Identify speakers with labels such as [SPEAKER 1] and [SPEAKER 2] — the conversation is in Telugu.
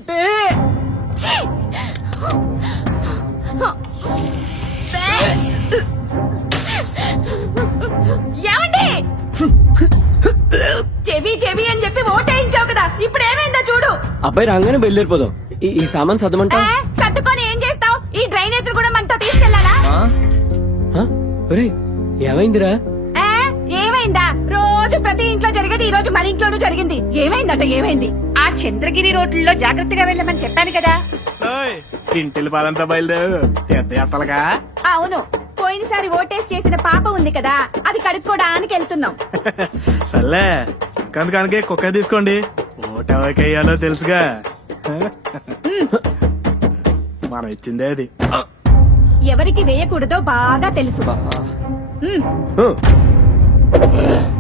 [SPEAKER 1] ఛీ! ఏమండి చెవి చెవి అని చెప్పి ఓటేయించావు కదా ఇప్పుడు ఏమైందో చూడు.
[SPEAKER 2] అబ్బాయి రాగానే బయలుదేరిపోదాం. ఈ సామాన్ సర్దమంటా?
[SPEAKER 1] సర్దుకొని ఏం చేస్తావు? ఈ డ్రైన్ ఎదురు కూడా మనతో తీసుకెళ్లాలా?
[SPEAKER 2] ఏమైందిరా?
[SPEAKER 1] ఏమైందా? రోజు ప్రతి ఇంట్లో జరిగేది ఈ రోజు మన ఇంట్లోనూ జరిగింది. ఏమైందట? ఏమైంది? ఆ చంద్రగిరి రోడ్లలో జాగ్రత్తగా వెళ్ళమని చెప్పాను కదా.
[SPEAKER 3] ఇంటిల్ పాలంతా బయలుదేరు పెద్ద ఎత్తలుగా.
[SPEAKER 1] అవును, పోయినసారి ఓటేసి చేసిన పాప ఉంది కదా, అది కడుక్కోవడానికి వెళ్తున్నాం.
[SPEAKER 3] సర్లే సంక్రాంతికానికి కుక్క తీసుకోండి. ఓటు ఎవరికి వేయాలో తెలుసుగా. మనం ఇచ్చిందే అది.
[SPEAKER 1] ఎవరికి వేయకూడదో బాగా తెలుసు.
[SPEAKER 2] ఆ.